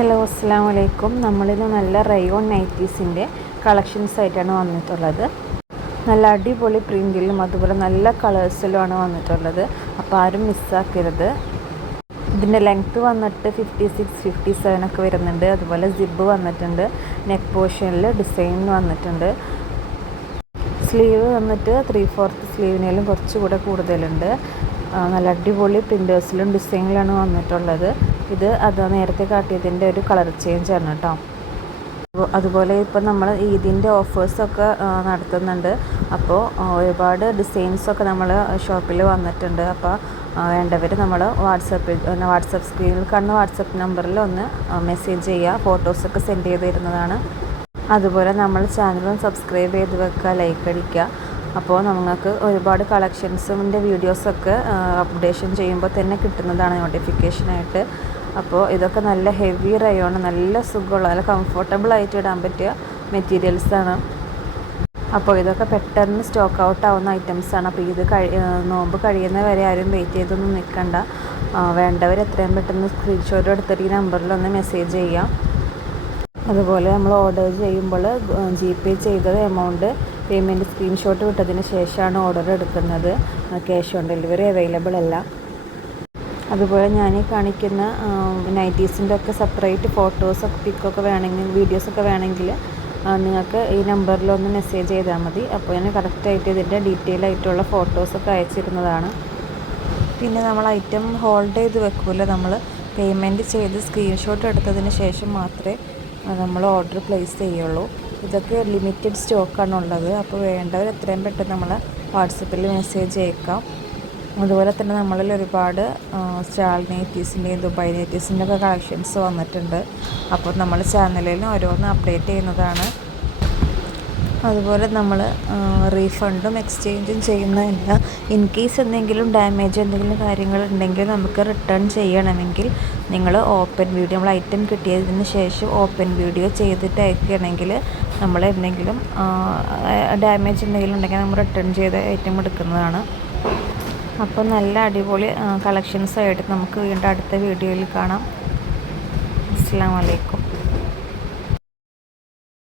Hello അസ്സാം വലൈക്കും. നമ്മളിന്ന് നല്ല റയോൺ നൈറ്റീസിൻ്റെ കളക്ഷൻസ് ആയിട്ടാണ് വന്നിട്ടുള്ളത്. നല്ല അടിപൊളി പ്രിൻറ്റിലും അതുപോലെ നല്ല കളേഴ്സിലുമാണ് വന്നിട്ടുള്ളത്. അപ്പോൾ ആരും മിസ്സാക്കരുത്. ഇതിൻ്റെ ലെങ്ത്ത് വന്നിട്ട് 56-57 ഒക്കെ വരുന്നുണ്ട്. അതുപോലെ സിബ് വന്നിട്ടുണ്ട്. നെക്ക് പോർഷനിൽ ഡിസൈൻ വന്നിട്ടുണ്ട്. സ്ലീവ് വന്നിട്ട് 3/4 സ്ലീവിനേലും കുറച്ചുകൂടെ കൂടുതലുണ്ട്. നല്ല അടിപൊളി പ്രിൻറ്റേഴ്സിലും ഡിസൈനിലാണ് വന്നിട്ടുള്ളത്. ഇത് നേരത്തെ കാട്ടിയതിൻ്റെ ഒരു കളർ ചേഞ്ചാണ് കേട്ടോ. അതുപോലെ ഇപ്പം നമ്മൾ ഈദിൻ്റെ ഓഫേഴ്സൊക്കെ നടത്തുന്നുണ്ട്. അപ്പോൾ ഒരുപാട് ഡിസൈൻസൊക്കെ നമ്മൾ ഷോപ്പിൽ വന്നിട്ടുണ്ട്. അപ്പോൾ വേണ്ടവർ നമ്മൾ വാട്സപ്പ് സ്ക്രീനിൽ കാണുന്ന വാട്സപ്പ് നമ്പറിൽ ഒന്ന് മെസ്സേജ് ചെയ്യുക. ഫോട്ടോസൊക്കെ സെൻഡ് ചെയ്ത് തരുന്നതാണ്. അതുപോലെ നമ്മൾ ചാനലും സബ്സ്ക്രൈബ് ചെയ്ത് വെക്കുക, ലൈക്ക് അടിക്കുക. അപ്പോൾ നമുക്ക് ഒരുപാട് കളക്ഷൻസിൻ്റെ വീഡിയോസൊക്കെ അപ്ഡേഷൻ ചെയ്യുമ്പോൾ തന്നെ കിട്ടുന്നതാണ് നോട്ടിഫിക്കേഷനായിട്ട്. അപ്പോൾ ഇതൊക്കെ നല്ല ഹെവി റയോണ്, നല്ല സുഖമുള്ള നല്ല കംഫർട്ടബിളായിട്ട് ഇടാൻ പറ്റിയ മെറ്റീരിയൽസാണ്. അപ്പോൾ ഇതൊക്കെ പെട്ടെന്ന് സ്റ്റോക്ക് ഔട്ട് ആവുന്ന ഐറ്റംസാണ്. അപ്പോൾ ഇത് നോമ്പ് കഴിയുന്ന വരെ ആരും വെയിറ്റ് ചെയ്തൊന്നും നിൽക്കണ്ട. വേണ്ടവർ എത്രയും പെട്ടെന്ന് സ്ക്രീൻഷോട്ട് എടുത്തിട്ട് ഈ നമ്പറിലൊന്ന് മെസ്സേജ് ചെയ്യാം. അതുപോലെ നമ്മൾ ഓർഡർ ചെയ്യുമ്പോൾ GPay ചെയ്തത് എമൗണ്ട് പേയ്മെൻറ്റ് സ്ക്രീൻഷോട്ട് വിട്ടതിന് ശേഷമാണ് ഓർഡർ എടുക്കുന്നത്. ക്യാഷ് ഓൺ ഡെലിവറി അവൈലബിൾ അല്ല. അതുപോലെ ഞാൻ കാണിക്കുന്ന നൈറ്റീസിൻ്റെ ഒക്കെ സെപ്പറേറ്റ് ഫോട്ടോസൊക്കെ പിക്കൊക്കെ വേണമെങ്കിൽ വീഡിയോസൊക്കെ വേണമെങ്കിൽ നിങ്ങൾക്ക് ഈ നമ്പറിലൊന്ന് മെസ്സേജ് ചെയ്താൽ മതി. അപ്പോൾ ഞാൻ കറക്റ്റായിട്ട് ഇതിൻ്റെ ഡീറ്റെയിൽ ആയിട്ടുള്ള ഫോട്ടോസൊക്കെ അയച്ചിരുന്നതാണ്. പിന്നെ നമ്മൾ ഐറ്റം ഹോൾഡ് ചെയ്ത് വെക്കുമല്ലോ, നമ്മൾ പേയ്മെൻറ്റ് ചെയ്ത് സ്ക്രീൻഷോട്ട് എടുത്തതിന് ശേഷം മാത്രമേ നമ്മൾ ഓർഡർ പ്ലേസ് ചെയ്യുള്ളൂ. ഇതൊക്കെ ലിമിറ്റഡ് സ്റ്റോക്കാണുള്ളത്. അപ്പോൾ വേണ്ടവർ എത്രയും പെട്ടെന്ന് നമ്മൾ വാട്സപ്പിൽ മെസ്സേജ് അയക്കാം. അതുപോലെ തന്നെ നമ്മളിൽ ഒരുപാട് സ്റ്റാൾ നൈറ്റീസിൻ്റെയും ദുബായ് നൈറ്റീസിൻ്റെ ഒക്കെ കളക്ഷൻസ് വന്നിട്ടുണ്ട്. അപ്പോൾ നമ്മൾ ചാനലിൽ ഓരോന്ന് അപ്ഡേറ്റ് ചെയ്യുന്നതാണ്. അതുപോലെ നമ്മൾ റീഫണ്ടും എക്സ്ചേഞ്ചും ചെയ്യുന്നതല്ല. ഇൻ കേസ് എന്തെങ്കിലും ഡാമേജ് എന്തെങ്കിലും കാര്യങ്ങളുണ്ടെങ്കിൽ നമുക്ക് റിട്ടേൺ ചെയ്യണമെങ്കിൽ നിങ്ങൾ ഓപ്പൺ വീഡിയോ നമ്മൾ ഐറ്റം കിട്ടിയതിന് ശേഷം ഓപ്പൺ വീഡിയോ ചെയ്തിട്ട് അയക്കുകയാണെങ്കിൽ നമ്മൾ എന്തെങ്കിലും ഡാമേജ് എന്തെങ്കിലും ഉണ്ടെങ്കിൽ നമ്മൾ റിട്ടേൺ ചെയ്ത് ഐറ്റം എടുക്കുന്നതാണ്. അപ്പോൾ നല്ല അടിപൊളി കളക്ഷൻസായിട്ട് നമുക്ക് വീണ്ടും അടുത്ത വീഡിയോയിൽ കാണാം. അസ്സലാമു അലൈക്കും.